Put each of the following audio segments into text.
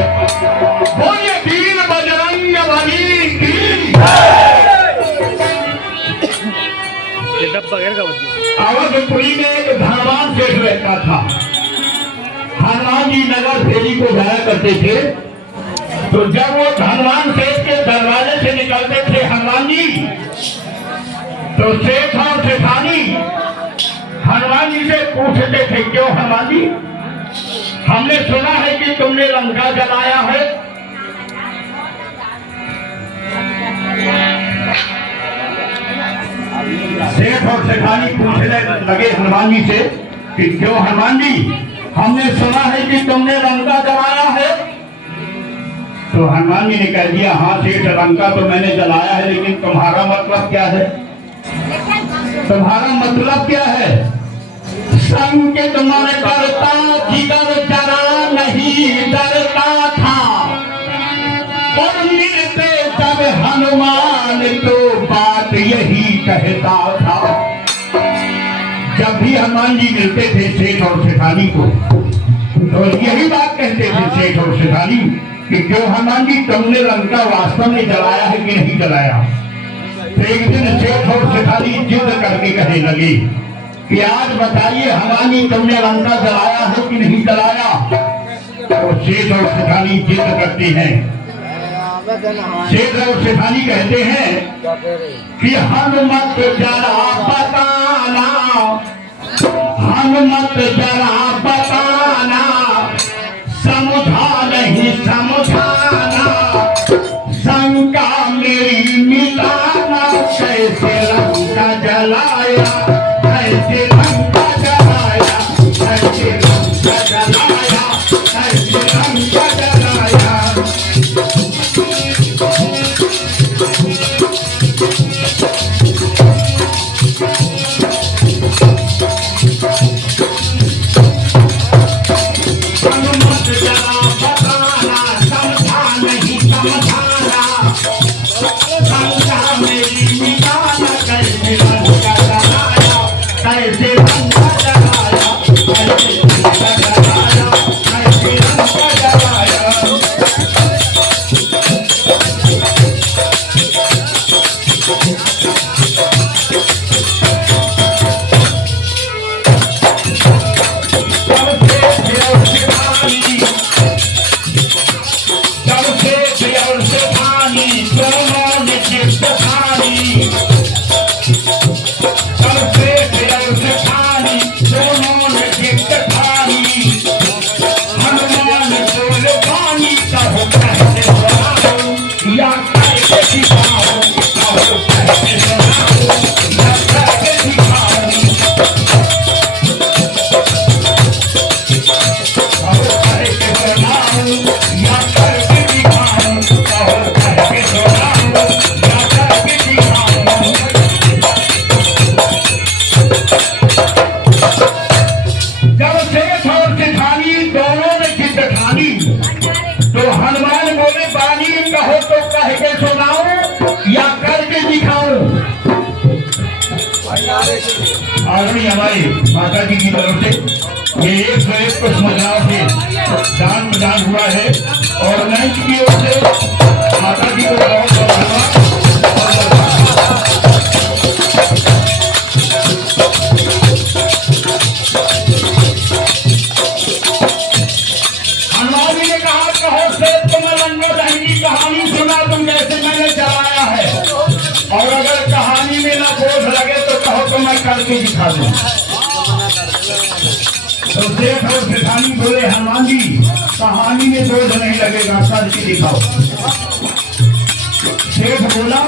बोलिए वीर बजरंग बली की। अवधपुरी में एक धनवान सेठ रहता था। हनुमान जी नगर फेरी को जाया करते थे, तो जब वो धनवान सेठ के दरवाजे से निकलते थे हनुमान जी, तो सेठ और सेठानी हनुमान जी से पूछते थे, क्यों हनुमान जी, हमने सुना है कि तुमने लंका जलाया है। सेठ और सेठानी पूछने लगे हनुमान जी से कि क्यों हनुमान जी, हमने सुना है कि तुमने लंका जलाया है। तो हनुमान जी ने कह दिया, हाँ सेठ, लंका तो मैंने जलाया है, लेकिन तुम्हारा मतलब क्या है? तुम्हारा मतलब क्या है? संकेत मन करता जिगर जरा नहीं डरता था, और मिलते जब हनुमान तो बात यही कहता था। जब भी हनुमान जी मिलते थे सेठ और सेठानी को, तो यही बात कहते थे सेठ और सेठानी कि क्यों हनुमान जी, तुमने लंका वास्तव में जलाया है कि नहीं जलाया? तो एक दिन सेठ और सेठानी जिद करके कहने लगे कि आज बताइए हनुमान जी, तुमने लंका जलाया है कि नहीं जलाया? तो सेठ और सेठानी जिद करते हैं। सेठ और सेठानी कहते हैं कि हनुमत जरा बताना, हनुमत जरा बताना, समझा नहीं समझाना, शंका मेरी मिटाना, कैसे लंका जलाया, कैसे लंका जलाया, कैसे लंका जलाया, कैसे लंका जलाया। आदरणीय हमारे माता जी की तरफ से ये 101 कुछ महिलाओं से दान प्रदान हुआ है, और मंच की ओर से माता जी को बहुत बहुत धन्यवाद। हनुमान जी ने कहा, कहो से तुम लंका दहन की कहानी सुना तुम, जैसे मैंने जलाया है, और अगर कहानी में ना बोझ लगे तो कहो तो मैं करके दिखा दूं। तो सेठ और सेठानी बोले, हनुमान जी, कहानी में बोझ नहीं लगेगा, करके दिखाओ। सेठ बोला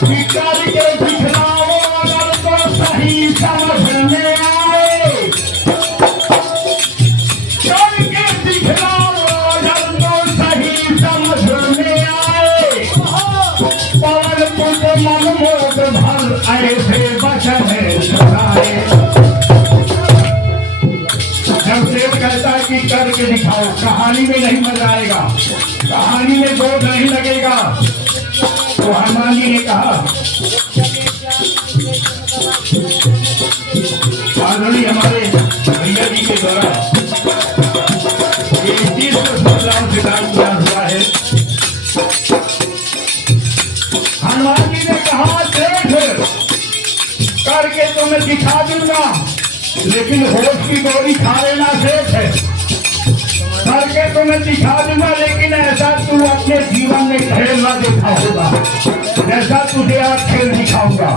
कि करके दिखलाओ, अगर तो सही समझ में आए, करके दिखलाओ, अगर तो सही समझ में आए, पवन पुत्र मनमोद भर ऐसे बचन सुनाए। जब सेठ कहता है कि करके दिखाओ, कहानी में नहीं मजा आएगा, कहानी में बोझ नहीं लगेगा, तो हनुमान जी ने कहा, आदरणीय हमारे भैया जी के द्वारा ये 30 वर्ष तो मैं दिखा दूंगा, लेकिन होश की गोली खा लेना शेष है। करके तो मैं दिखा दूंगा, लेकिन ऐसा तू अपने जीवन में खेल ना देखा होगा जैसा तुझे आज खेल दिखाऊंगा।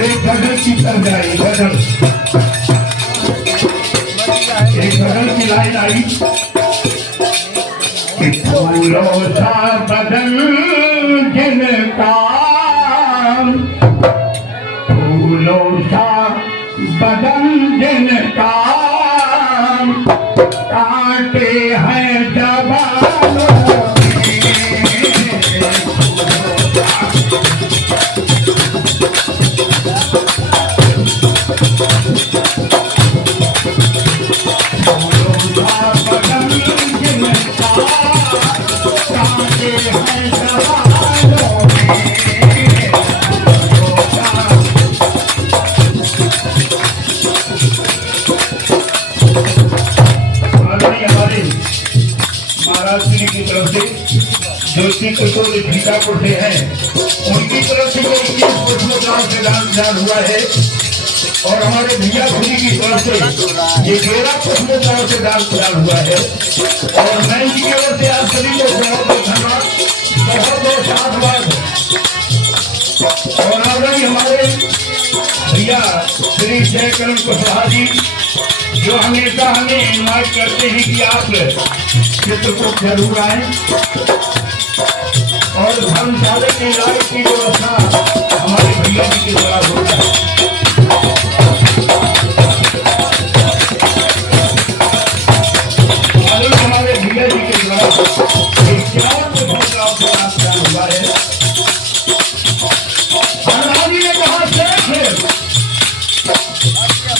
एक गजल की तरफ जाए, गजल, एक गजल की लाइन आई, फूलों सा बदन जिनका, फूलों सा बदन जिनका, कांटे हैं जवानों सीतापुर से है, उनकी तरफ से ये 21 पुष्पोत्सव से दान हुआ है, और हमारे भैया खुदी की तरफ से ये 13 पुष्पोत्सव से दान हुआ है, और मैं इनकी ओर से आप सभी को बहुत बहुत धन्यवाद, बहुत बहुत साधुवाद। और आगे हमारे भैया श्री जयकरण कुशवाहा जी, जो हमेशा हमें इन्वाइट करते हैं कि आप चित्रकूट जरूर आए, और धर्मशाला की लाइट की व्यवस्था हमारे भैया जी के द्वारा होता है। हमारे भैया जी के द्वारा हुआ है। हनुमान जी ने कहा शेख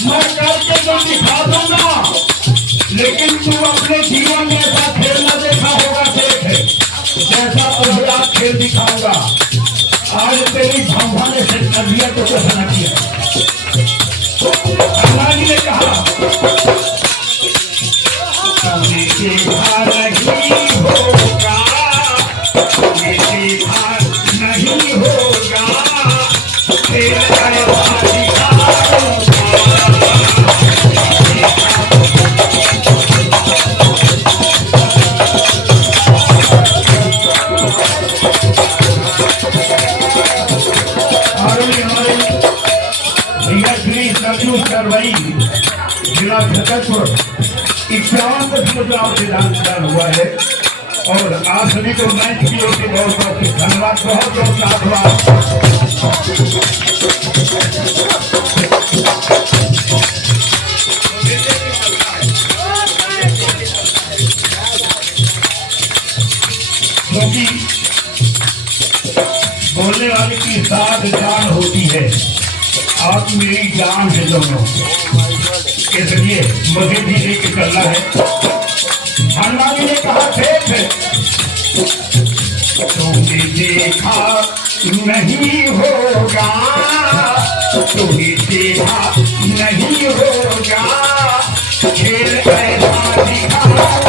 मैं करके तो दिखा दूंगा, लेकिन तू अपने जीवन में ऐसा खेल न देखा होगा शेख है, जैसा तुझे आज खेल दिखाऊंगा। आज तेरी भावना ने सेट कर दिया तो कैसा न किया। हनुमान जी ने कहा नहीं होगा, नहीं होगा, जिला छतरपुर 51 पुष्पोत्सव से दान हुआ है, और आप सभी को मंच की ओर से बहुत बहुत धन्यवाद, बहुत बहुत साधुवाद। क्योंकि बोलने वाले की साथ जान होती है, आप मेरी जान है दोनों, इसलिए मुझे भी लेके चलना है। हनुमान जी ने कहा तुमने देखा नहीं होगा, तुम्हें देखा नहीं होगा, खेल ऐसा दिखाऊंगा।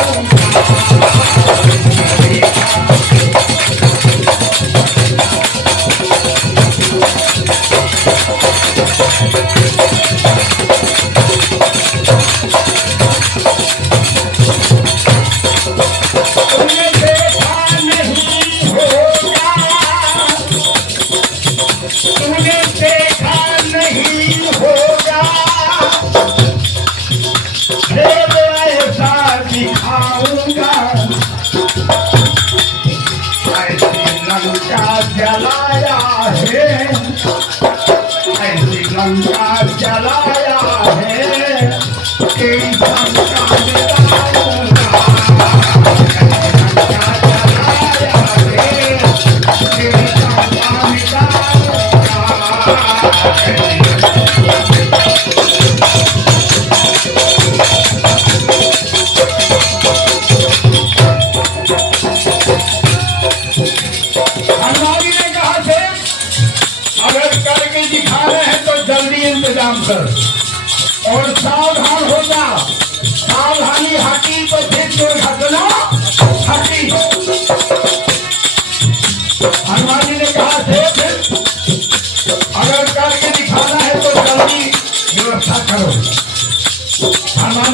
जलाया है, ऐसी लंका जलाया है, तेरी लंका जलाऊंगा, लंका जलाया है, तेरी लंका मिटाऊंगा। इंतजाम कर और सावधान हो जा, सावधानी हटी तो फिर दुर्घटना हटी। हनुमान जी ने कहा थे अगर करके दिखा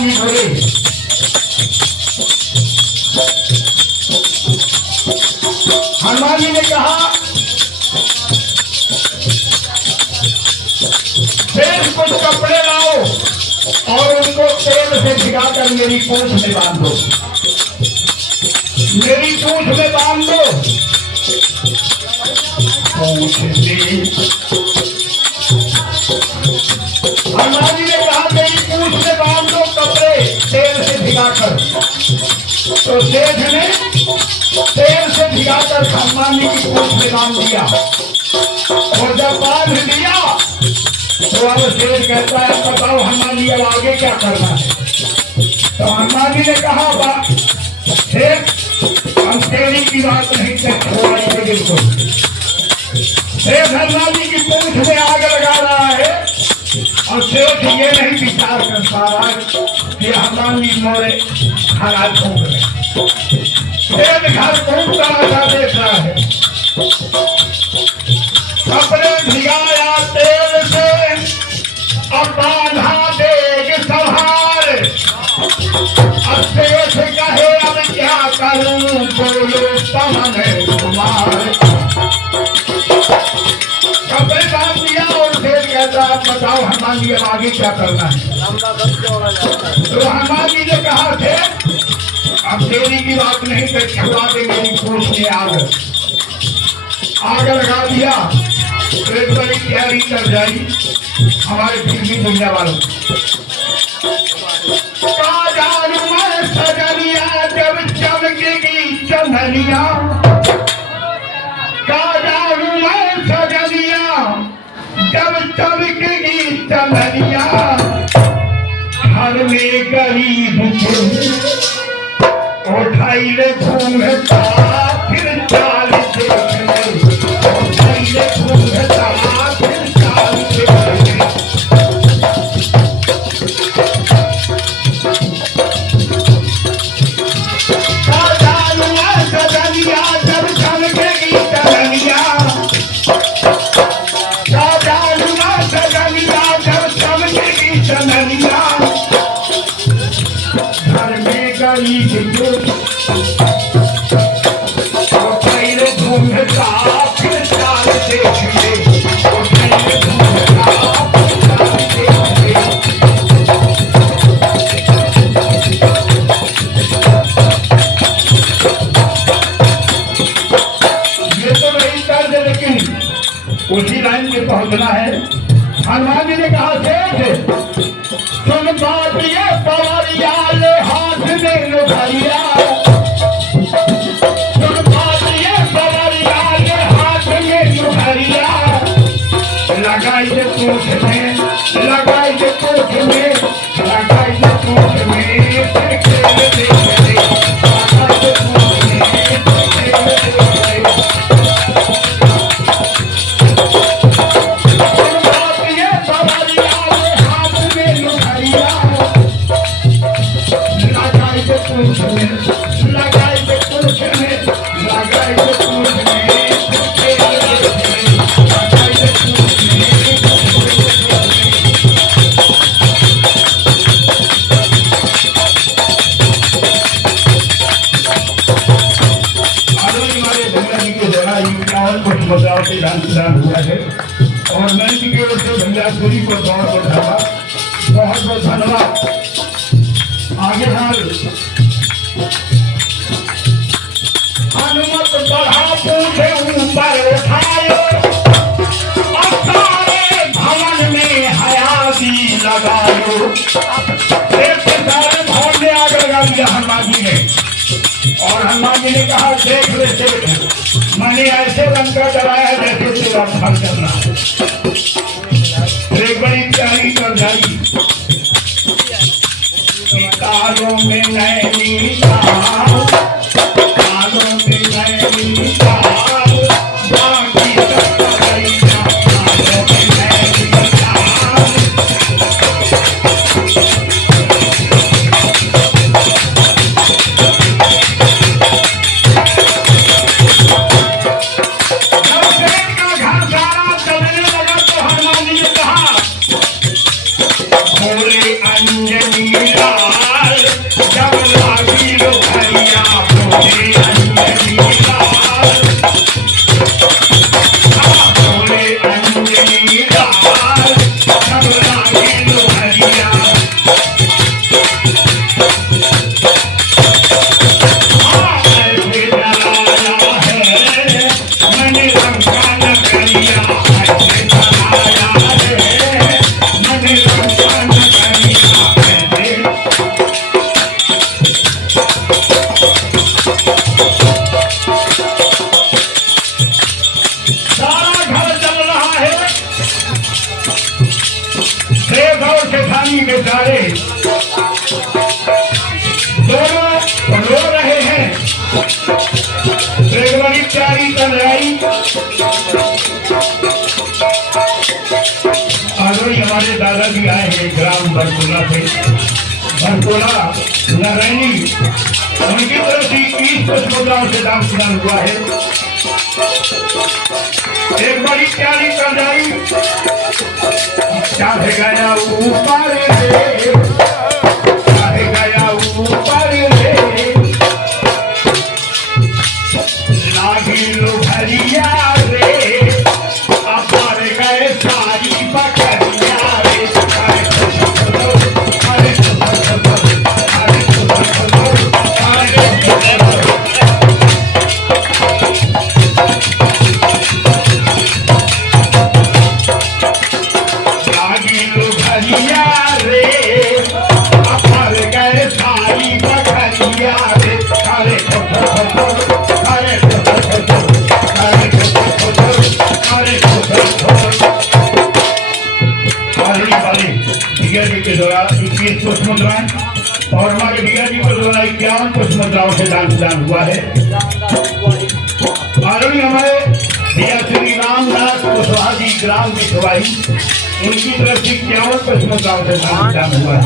जी बोले हनुमान जी ने कहा फिर कुछ कपड़े लाओ और उनको तेल से भिगाकर मेरी पूंछ में बांध दो, मेरी पूंछ में बांध दो। हनुमान जी ने कहा मेरी पूंछ में बांध दो कपड़े तेल से भिगाकर। तो सेठ ने तेल से भिगाकर हनुमान जी की पूंछ में बांध दिया और जब बांध दिया तो अब शेर कहता है बताओ हनुमान जी अब आगे क्या करना है। तो हनुमान जी ने कहा शेर हम तेरी की बात नहीं करते बिल्कुल। शेर हनुमान जी की पूंछ में आग लगा रहा है और शेर ये नहीं विचार कर पा रहा कि हनुमान जी मोरे घर घूम रहे। शेर घर घूमता रहा देख रहा है कपड़े भिगाया तेल से और बांधा देग संहार। अब शेष कहे अब क्या करूं बोलो तमने कुमार। कपड़े बांध दिया और शेष कहता है बताओ हनुमान जी अब आगे क्या करना है। तो हनुमान जी ने कहा थे अब देरी की बात नहीं तो छुड़ा दे मेरी पूंछ में आग लगा दिया। एक बड़ी तैयारी कर जाई हमारे फिल्मी दुनिया वालों का जानू मैं सजनिया जब चमकेगी चंदनिया। का जानू मैं सजनिया जब चमकेगी चंदनिया। घर में गरीब उठाई ले घूमता फिर चाल देखने उठाई ले घूमता फिर चाल देखने। सजानुआ सजनिया जब चमकेगी चंदनिया। सजानुआ सजनिया जब चमकेगी चंदनिया। घर में गरीब उसी लाइन में पहुंचना है। हनुमान जी ने कहा सेठ सुन बात ये पवरिया ले हाथ में लुभाइया। सुन बात ये पवरिया ले हाथ में लुभाइया। लगाई दे पूंछ में लगाई दे पूंछ में लगाई दे पूंछ में हुआ है और मैं की ओर से भैयापुरी को बहुत बढ़ावा बहुत बहुत धन्यवाद। आगे हाल हनुमत बढ़ा पूछे ऊपर उठायो और सारे भवन में हयाती लगायो। एक सारे भवन में आग लगा दिया हनुमान जी ने और हनुमान जी ने कहा देख ले देख मैंने ऐसे लंका चलाया जैसे तेरा फल करना। एक बड़ी तैयारी कर जाएगी कालों में नैनी कालों में नैनी बाकी शेख और शेखानी बेचारे दोनों रो रहे हैं। एक बड़ी प्यारी कन्हैया आज हमारे दादाजी आए हैं ग्राम बरकोला से, बरकोला नारायणी, उनकी तरफ से 20 मुद्राओं से दान प्रदान हुआ है। एक बड़ी प्यारी कन्हैया चाहे गया ऊपर रे, चाहे गया ऊपर रे, लागी लो भरिया रे, अपार गए सारी बकरिया रे। लागी लो भरिया रे, अपार गए सारी बकरिया रे। अरे के द्वारा 21 पुष्प मुद्राएं और माँ के दिया जी को द्वारा 51 पुष्प मुद्राओं से दान प्रदान हुआ है। माननीय हमारे भैया श्री रामदास कुशवाहा जी ग्राम बिछवाई, उनकी तरफ से 51 पुष्प मुद्राओं से दान प्रदान हुआ है।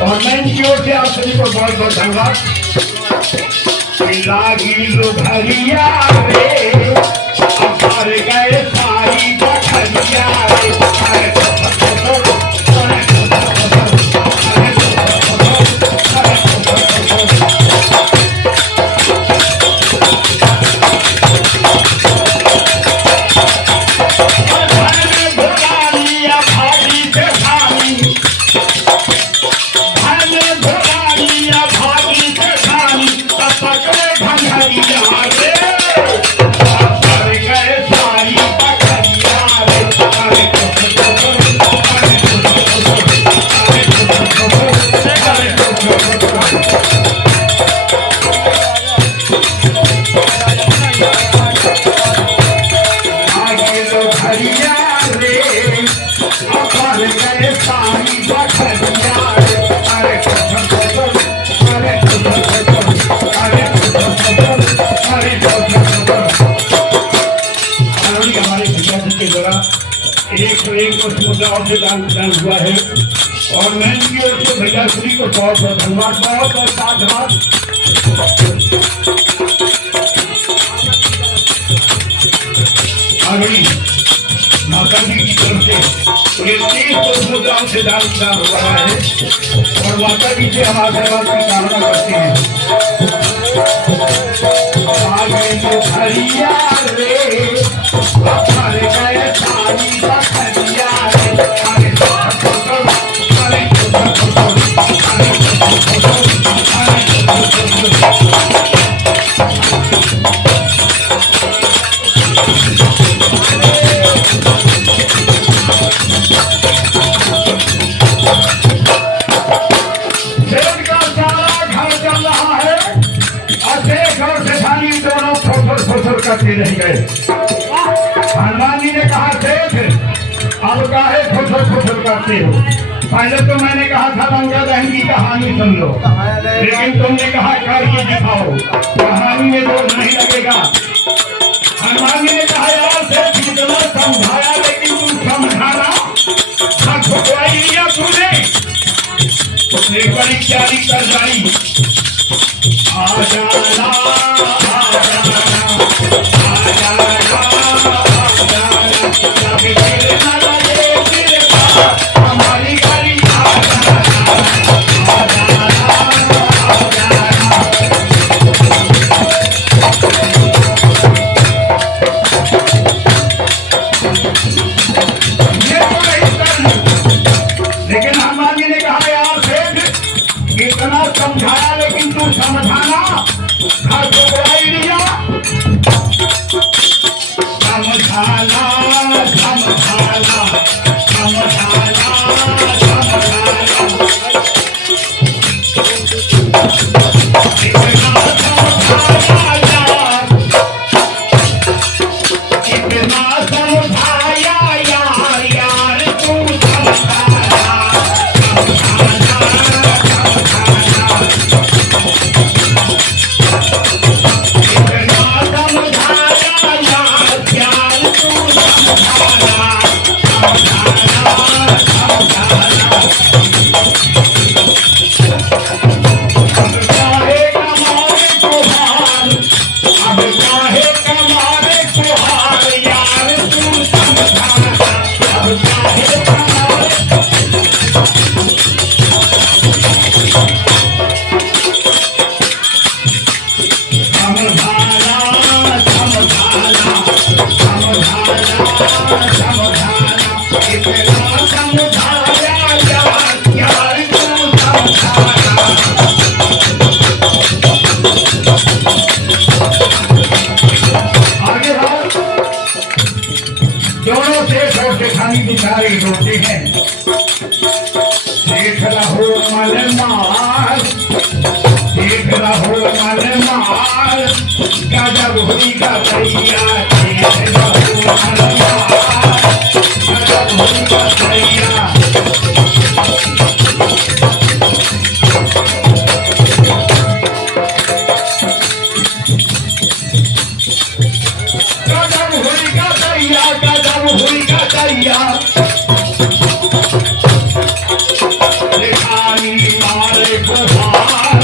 और मैं इनकी ओर से आप सभी को बहुत बहुत धन्यवाद। लागी लो भरिया रे, अपार गए सारी बकरिया रे। एक मुद्राओं से दान प्रदान हुआ है। और मैं इनकी ओर से भैया श्री को बहुत बहुत धन्यवाद, बहुत बहुत धन्यवाद। माता जी की तरफ से 30 मुद्राओं से दान प्रदान हुआ है। और माता जी से हम आशीर्वाद की कामना करते हैं। आगे जो भरिया रे, अपार गए सारी बकरिया रे। करते रह गए। हनुमान जी ने कहा सेठ अब काहे फुसर फुसर करते हो। पहले तो मैंने कहा था लंका दहन की कहानी सुन लो, लेकिन तुमने कहा करके दिखाओ, कहानी में जोर नहीं लगेगा। हनुमान जी ने कहा यार सेठ कितना समझाया लेकिन तुम समझाना ठुकवाई लिया तूने। एक बड़ी प्यारी कर जाई आ जाना इतना समझाया देख रहो मलमार, देख रहो मलमार, गजब हुई गदैया, देख रहो मलमार, गजब हुई गदैया। गजब हुई गदैया, गजब हुई गदैया, मारे गुहार,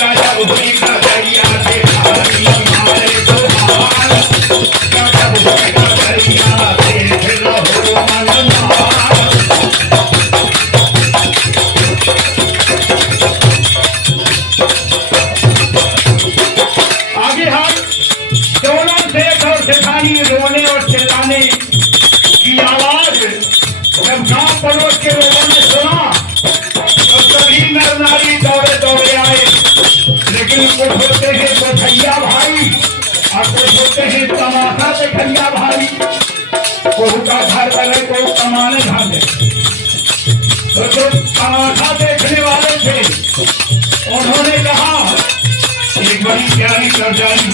गजब हुई गदैया, मारे गुहार, गजब हुई गदैया, देख रहो मलमार। आगे हाथ दोनों देख और सिखानी, रोने और चिल्लाने की आवाज जब गांव पड़ोस के लोगों ने सुना तो सभी नर नारी दौड़े दौड़े आए। लेकिन कुछ होते हैं बधैया भाई और कुछ होते हैं तमाशा देखैया भाई। कोहू का घर करे कोई कमाने धाने, तो जो तमाशा देखने वाले थे उन्होंने कहा एक बड़ी प्यारी तरजाई,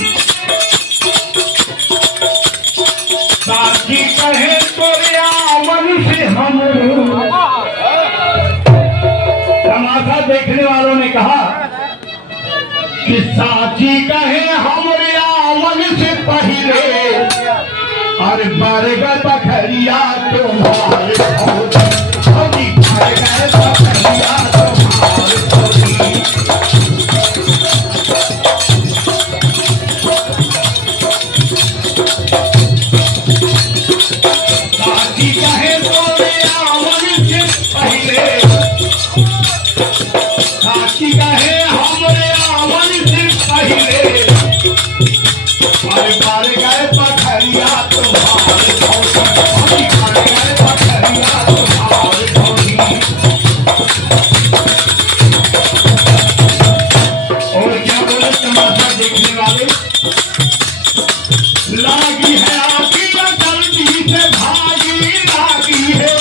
साथी कहे तो मन से हम, तमाशा देखने वालों ने कहा कि साथी कहे हम मन से पहले, और बरगद बखरिया तुम्हारे होगी, बरगद बखरिया तुम्हारे होगी। साथी कहे तो मन से पहले, साथी कहे हमरे मन से पहले, और बार गए पखरिया तुम्हारे होगी, बार गए पखरिया तुम्हारे होगी। और क्या बोले तमाशा देखने वाले, लागी है आकी जल्दी से भागी, लागी है,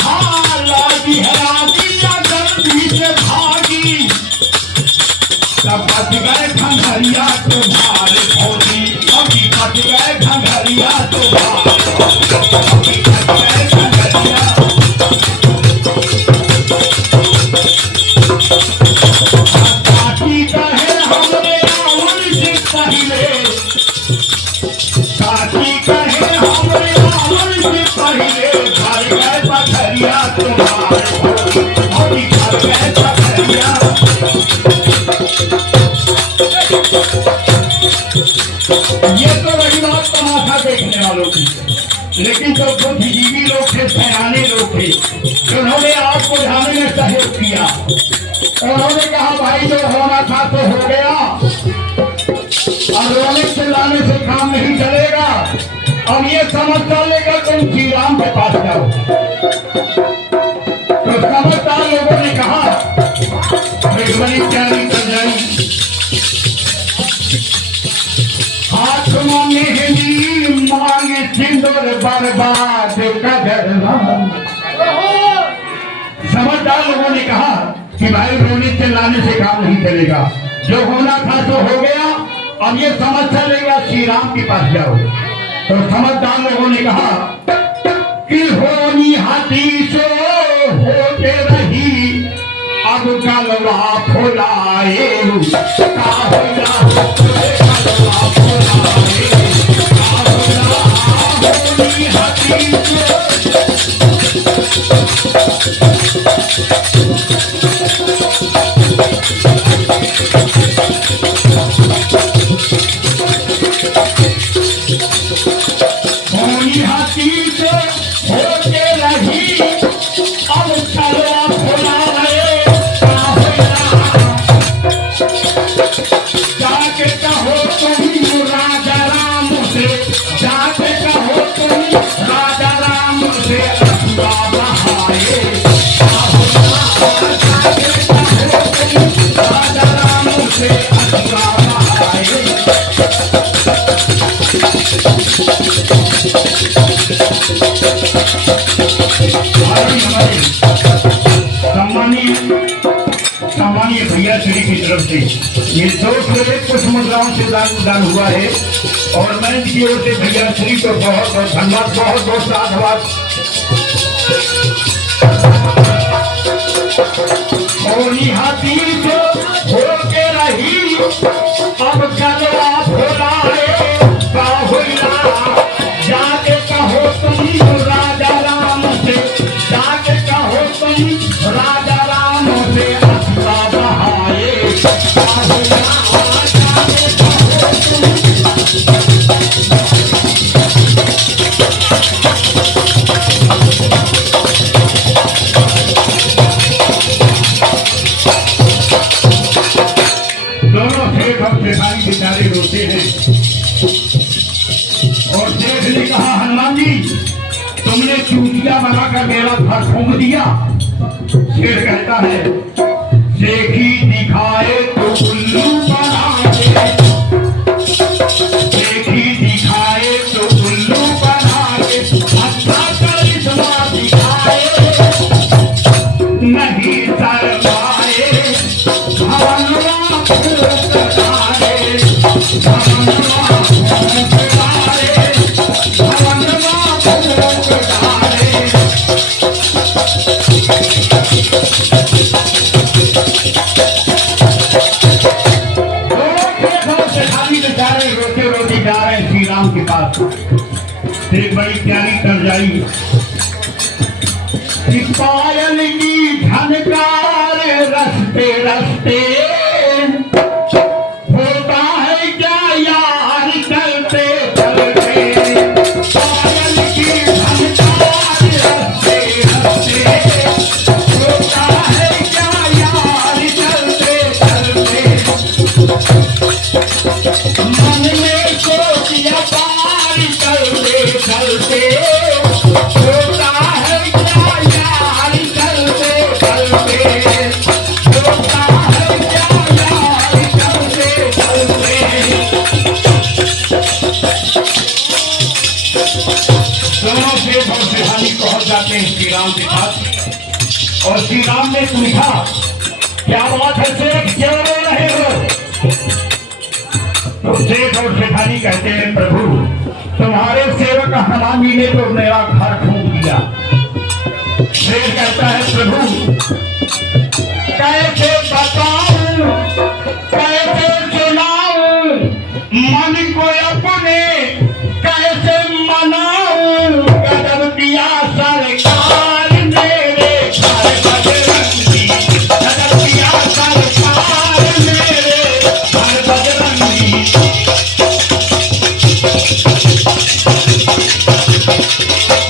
हाँ लागी है आकी जल्दी से भागी, तब बच गए खंडरिया तुम्हारे होगी, अभी बच गए खंडरिया तुम्हारे, अभी बच गए खंडरिया। साथी कहे हमरे मन से पहले, साथी कहे हमरे मन से पहले, घर गए पथरिया तुम्हारे होगी, अभी घर गए पथरिया। ये तो रही बात तमाशा देखने वालों की। लेकिन जो बुद्धिजीवी लोग थे, सयाने लोग थे, उन्होंने आग बुझाने में सहयोग किया। उन्होंने कहा भाई जो होना था तो हो गया, और रोने चिल्लाने से काम नहीं चलेगा, अब ये समझदार लेकर तुम श्री राम के पास जाओ। तो समझदार लोगों ने कहा एक बड़ी प्यारी तरजाई, हाथ में मेहंदी मांगे सिंदूर बर्बाद कदर। समझदार लोगों ने कहा कि भाई रोने चिल्लाने से काम नहीं चलेगा, जो होना था तो हो गया, अब ये समझ चलेगा श्री राम के पास जाओ। तो समझदार लोगों ने कहा कि होनी हाथी सो होते रही, अब कलवा फुलाए, होनी हाथी से होते रही, अब कलवा फुलाए, जाके कहो तुम राजा राम से, जाके कहो तुम राजा राम सम्मानीय सम्मानीय भैया श्री की तरफ से ये 201 कुछ मुद्राओं से दान हुआ है और मैं की ओर से भैया श्री को बहुत बहुत धन्यवाद, बहुत बहुत साधुवाद। और यहाँ तीर जो हो के रही अब गलवा भोलाए बाहुला, जाके कहो तुम राजा राम से, जाके कहो तुम राजा राम से अश्रा बहाए बाहुला, जाके कहो दोनों सेठ और सेठानी बेचारे रोते हैं और सेठ ने कहा हनुमान जी तुमने चूतिया बनाकर मेरा घर फूंक दिया। शेर कहता है देखी दिखाए तो उल्लू बनाए, देखी दिखाए तो उल्लू बनाए, अच्छा करिश्मा दिखाए नहीं शर्माए, भवनवा फूंकतारे, भवनवा फूंकतारे, भवनवा फूंकतारे। रोते रोते जा रहे हैं श्री राम के पास। एक बड़ी प्यारी तर्जाई पायल की झनकार रस्ते रस्ते होता है क्या यार चलते चलते, पायल की झनकार रस्ते रस्ते होता है क्या यार चलते चलते, मन में सोचिया पार चलते चलते होता है क्या यार चलते चलते, होता है क्या यार चलते चलते। दोनों सेठ और सेठानी पहुंच जाते हैं श्री राम के पास और श्री राम ने पूछा क्या बात है सेठ, क्यों रो रहे हो? तो सेठ और सेठानी कहते हैं प्रभु तुम्हारे सेवक हनुमान जी ने तो मेरा घर फूंक दिया। शेर कहता है प्रभु कैसे बताऊं, कैसे सुनाऊं, मन को अपने कैसे मनाऊं, गजब किया सरकार मेरे घर बजरंगी, गजब किया सरकार मेरे घर बजरंगी।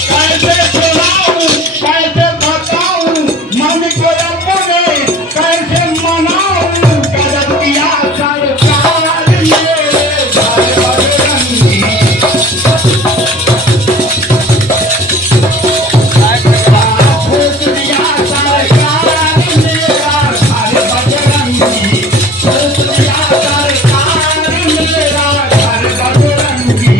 कैसे सुनाऊं, कैसे बताऊं, मन को अपने कैसे मनाऊं, गजब किया सरकार मेरे घर बजरंगी। फूंक दिया सरकार मेरा घर बजरंगी, फूंक दिया सरकार मेरा घर बजरंगी।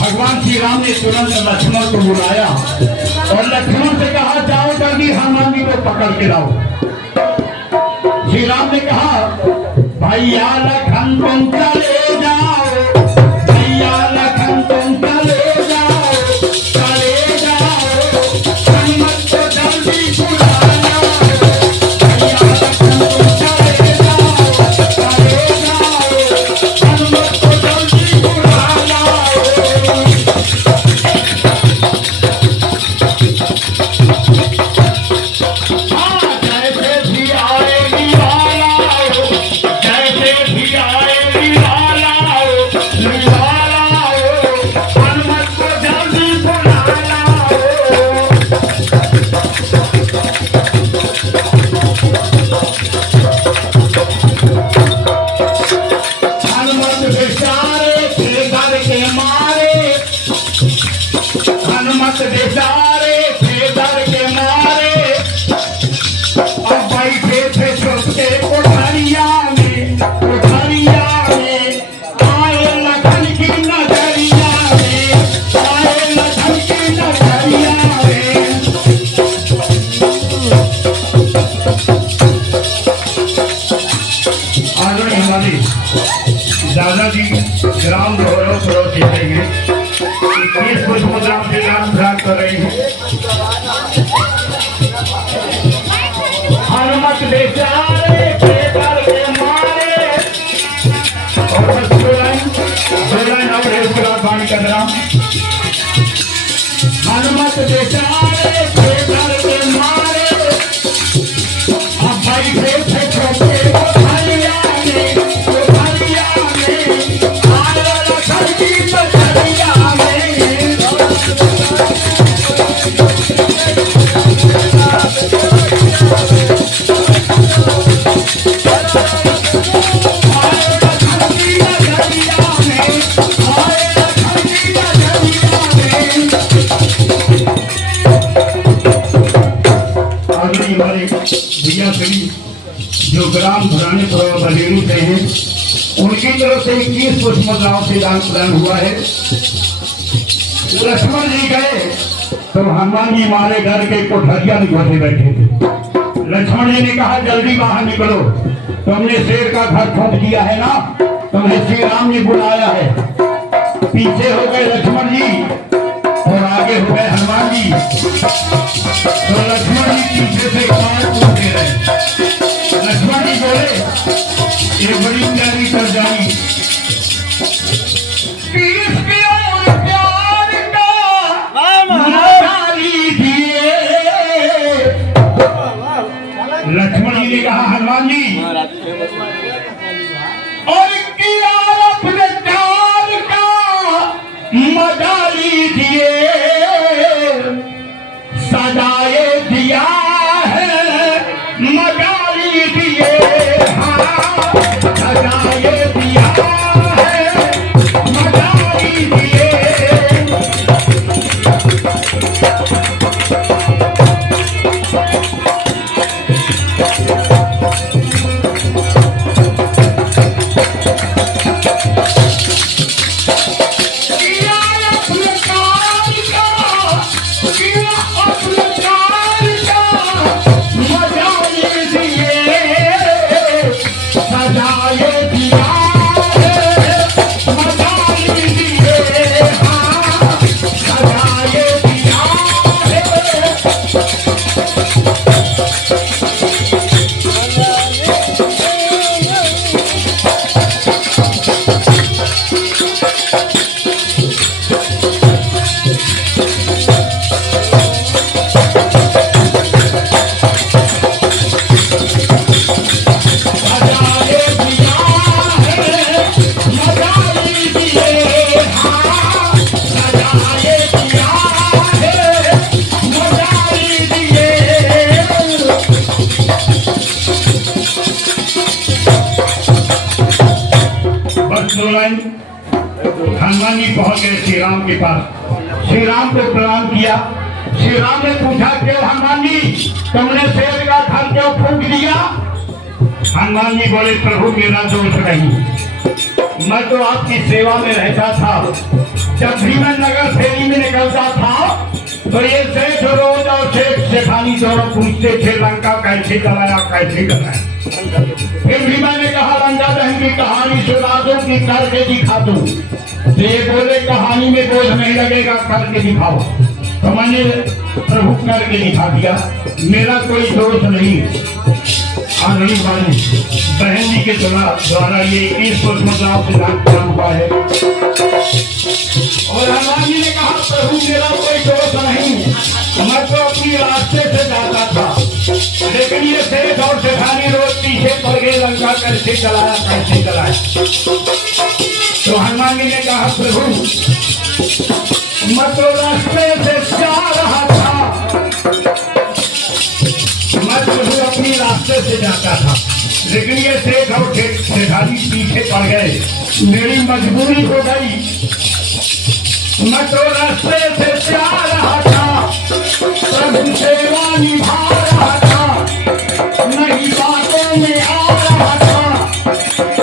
भगवान श्री राम ने तुरंत लक्ष्मण को बुलाया और लक्ष्मण से कहा जाओ जल्दी हनुमान जी को पकड़ के लाओ। श्री राम ने कहा भैया लखन तुम चले जाओ, भैया लखन तुम चले जाओ, चले जाओ, हनुमत को जल्दी बुलाया, भैया लखन तुम चले जाओ, चले जाओ, हनुमत को जल्दी बुलाया। जैसे भी आएगी वाला, जैसे भी आएगी हमारे दादाजी ग्राम गौरव करो जीतेंगे, 21 कुछ मुद्राओं से नाम प्राप्त कर रही है। हनुमत बेचारे के दर के मारे, और बस 2 लाइन और है, उसके बाद पानी कर रहा। हनुमत बेचारे के दर के मारे, अब भाई से छोटे जो ग्राम घराने बरेली से हैं, उनकी तरफ से 21 पुष्प मुद्राओं से दान प्रदान हुआ है। लक्ष्मण जी गए तो हनुमान जी हमारे घर के कोठरिया में घुसे बैठे थे। लक्ष्मण जी ने कहा जल्दी बाहर निकलो, तुमने शेर का घर ठोक दिया है ना, तुम्हें श्री राम ने बुलाया है। पीछे हो गए लक्ष्मण जी और आगे हो गए हनुमान जी। तो लक्ष्मण जी पीछे से पांव टूटते रहे। लक्ष्मण जी बोले ये बड़ी प्यारी सरदारी, इसके और प्यार का मदारी दिए। लक्ष्मण जी ने कहा हनुमान जी और किया अपने प्यार का मदारी दिए, सजाए दिया है मदारी दिए, हाँ सजाए दिया है मदारी दिए। हनुमान जी पहुंच गए श्री राम के पास। श्री राम को प्रणाम किया। श्री राम ने पूछा क्यों हनुमान जी तुमने शेर का घर क्यों फूंक दिया? हनुमान जी बोले प्रभु मेरा दोष नहीं, मैं तो आपकी सेवा में रहता था। जब भी मैं नगर फेरी में निकलता था तो ये सेठ रोज और सेठ सेठानी दोनों पूछते थे लंका कैसे चलाया कैसे चलाया। फिर भी मैंने कहा लंका दहन की कहानी सुना दूं कि करके दिखा दूं। तो ये बोले कहानी में बोझ नहीं लगेगा, करके दिखाओ। तो मैंने प्रभु करके दिखा दिया, मेरा कोई दोष नहीं। आंगली वाली बहन जी के द्वारा ये 21 पुष्प मुद्राओं से दान प्रदान हुआ है। और हनुमान जी ने कहा प्रभु मेरा कोई दोष नहीं, मैं तो अपनी रास्ते से जाता था, लेकिन ये सेठ और सेठानी रोज पीछे पड़ गए लंका कैसे चलाया कैसे चलाया। तो हनुमान जी ने कहा प्रभु मैं तो रास्ते से जा रहा था, मैं प्रभु अपनी रास्ते से जाता था, लेकिन ये सेठ और सेठानी पीछे पड़ गए, मेरी मजबूरी हो गई। मैं तो रास्ते से जा रहा था, प्रभु सेवा निभा रहा था, नहीं बातों में आ रहा था।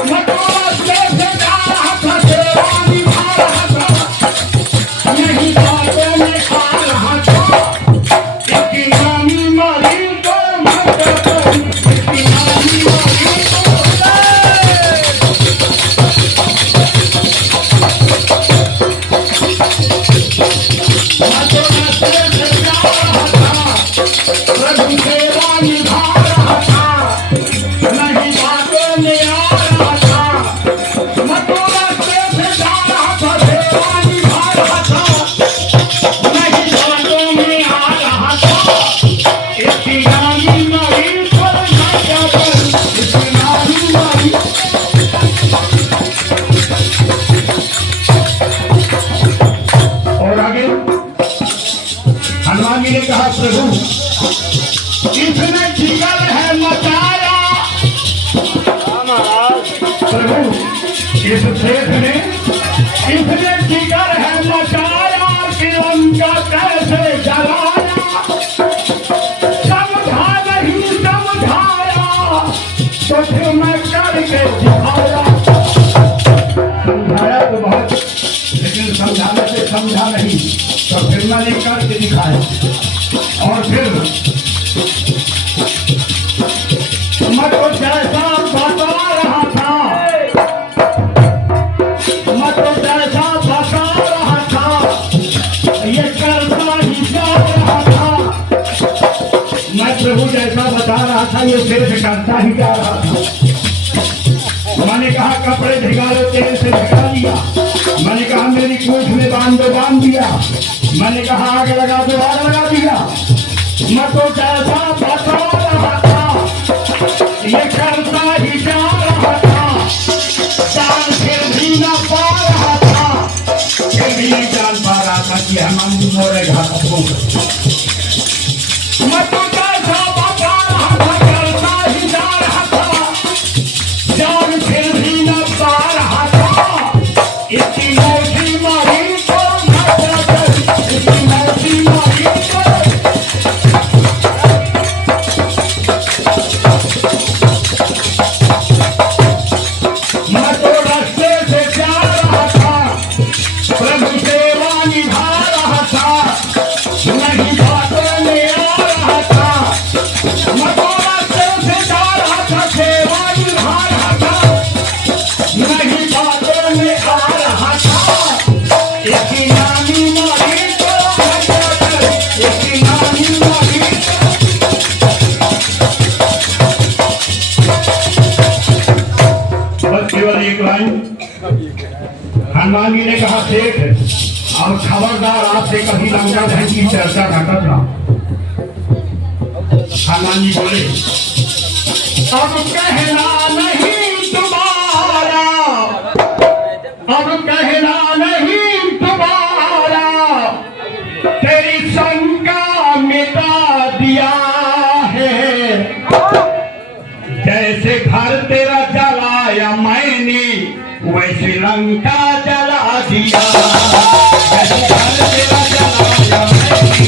मैं तो रास्ते से जा रहा था, सेवा निभा रहा था, नहीं बातों में आ रहा था। लेकिन नानी मारी तो मैं कहता हूँ, लेकिन नानी मारी तो प्रभु इसने जिगर है मचाया, प्रभु इस सेठ ने इसने जिगर है मचाया कि उनका कैसे जलाया, समझा नहीं समझाया तो फिर मैं करके दिखाया। समझाया तो बहुत, लेकिन समझाने से समझा नहीं तो फिर मैंने करके दिखाया। और फिर मैं तो जैसा बता रहा था, मैं तो जैसा बता रहा था ये करता ही जा रहा था। मैं प्रभु जैसा बता रहा था ये सिर्फ करता ही जा रहा था। मैंने कहा कपड़े भिगा लो, तेल से भिगा लिया। मैंने कहा मेरी पूंछ में बांध दो, बांध दिया। मैंने कहा आग लगा दो, आग लगा दिया। मैं तो जैसा बता रहा था ये करता ही जा रहा था। जान फिर भी न पा रहा था, फिर भी नहीं जान पा रहा था कि हम मोरेगा सबको। मैं तो जैसा बता रहा था करता ही जा रहा था, जान फिर भी न पा रहा था। इसकी मौसी मारी तो इसकी मौसी मारी तो मैं तो रास्ते से जा रहा था, प्रभु सेवा निभा रहा था, नहीं बातों में आ रहा था। मैं तो रास्ते से जा रहा था, सेवा निभा रहा था, नहीं बातों में आ रहा था। इसकी नानी मारी तो इसकी नानी मारी बस केवल एक लाइन। हनुमान जी ने कहा सेठ और खबरदार आपसे कभी लंका धन की चर्चा न करना। हनुमान जी बोले अब कहना नहीं तुम्हारा, अब कहना नहीं तुम्हारा, तेरी शंका मिटा दिया है। जैसे घर तेरा जलाया मैंने वैसे लंका जला दिया। जैसे घर तेरा जलाया मैंने